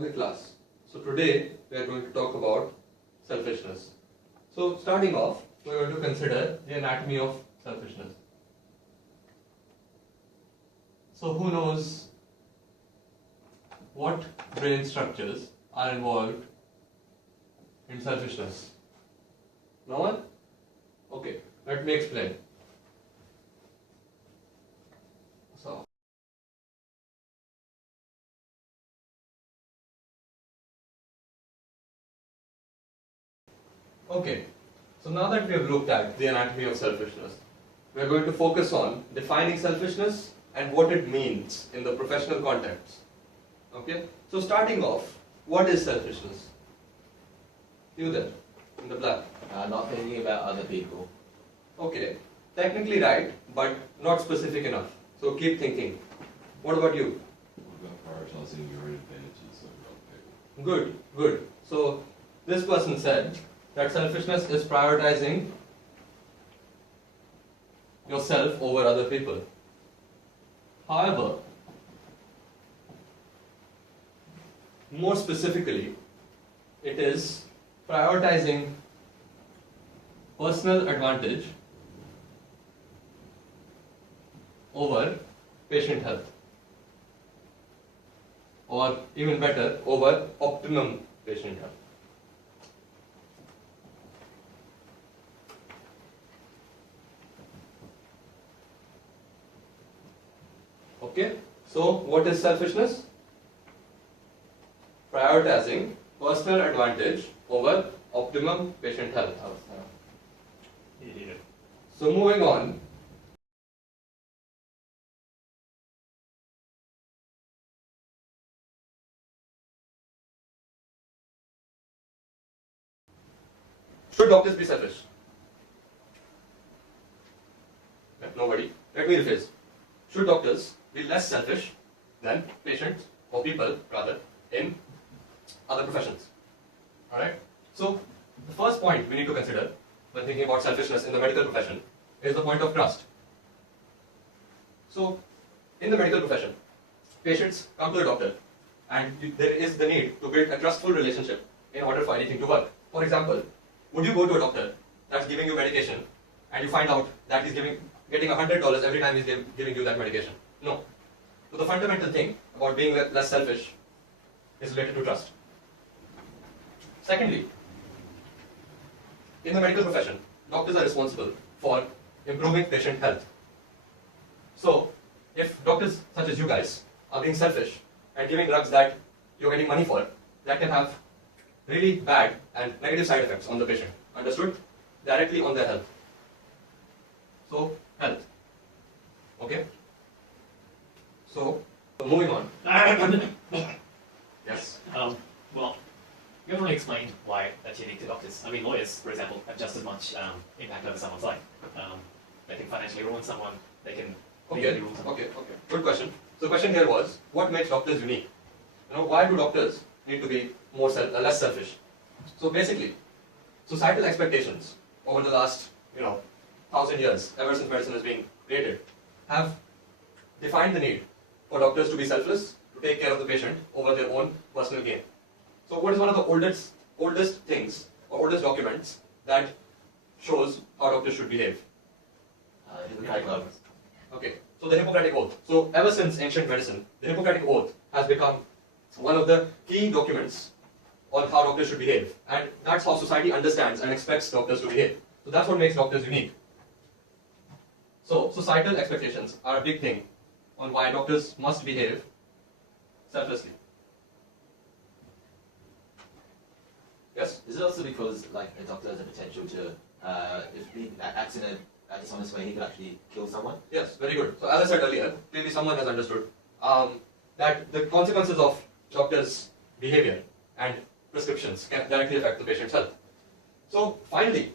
Okay class, so today we are going to talk about selfishness. So starting off, we are going to consider the anatomy of selfishness. So who knows what brain structures are involved in selfishness? No one? Okay, let me explain. So okay, so now that we have looked at the anatomy of selfishness, we are going to focus on defining selfishness and what it means in the professional context. Okay, so starting off, what is selfishness? You there, in the black. Not thinking about other people. Okay, technically right, but not specific enough. So keep thinking. What about you? What about prioritizing your own advantages over other people? Good, good. So this person said that selfishness is prioritizing yourself over other people. However, more specifically, it is prioritizing personal advantage over patient health, or even better, over optimum patient health. Okay, so what is selfishness? Prioritizing personal advantage over optimum patient health. So moving on. Should doctors be selfish? Nobody. Let me rephrase. Should doctors be less selfish than patients or people rather in other professions? Alright? So the first point we need to consider when thinking about selfishness in the medical profession is the point of trust. So in the medical profession, patients come to the doctor and there is the need to build a trustful relationship in order for anything to work. For example, would you go to a doctor that's giving you medication and you find out that he's getting $100 every time he's giving you that medication? No. So the fundamental thing about being less selfish is related to trust. Secondly, in the medical profession, doctors are responsible for improving patient health. So if doctors such as you guys are being selfish and giving drugs that you're getting money for, that can have really bad and negative side effects on the patient. Understood? Directly on their health. So, health. Okay? So, moving on. Yes? Well, you haven't really explained why that's unique to doctors. I mean, lawyers, for example, have just as much impact over someone's life. They can financially ruin someone, they can legally ruin someone. Okay. Good question. So the question here was, what makes doctors unique? Why do doctors need to be less selfish? So basically, societal expectations over the last, 1,000 years, ever since medicine has been created, have defined the need for doctors to be selfless, to take care of the patient over their own personal gain. So what is one of the oldest things, or oldest documents that shows how doctors should behave? Hippocratic Oath. Okay, so the Hippocratic Oath. So ever since ancient medicine, the Hippocratic Oath has become one of the key documents on how doctors should behave. And that's how society understands and expects doctors to behave. So that's what makes doctors unique. So societal expectations are a big thing on why doctors must behave selflessly. Yes? Is it also because a doctor has the potential to, if he acts in a dishonest way, he could actually kill someone? Yes, very good. So as I said earlier, clearly someone has understood that the consequences of doctors' behavior and prescriptions can directly affect the patient's health. So finally,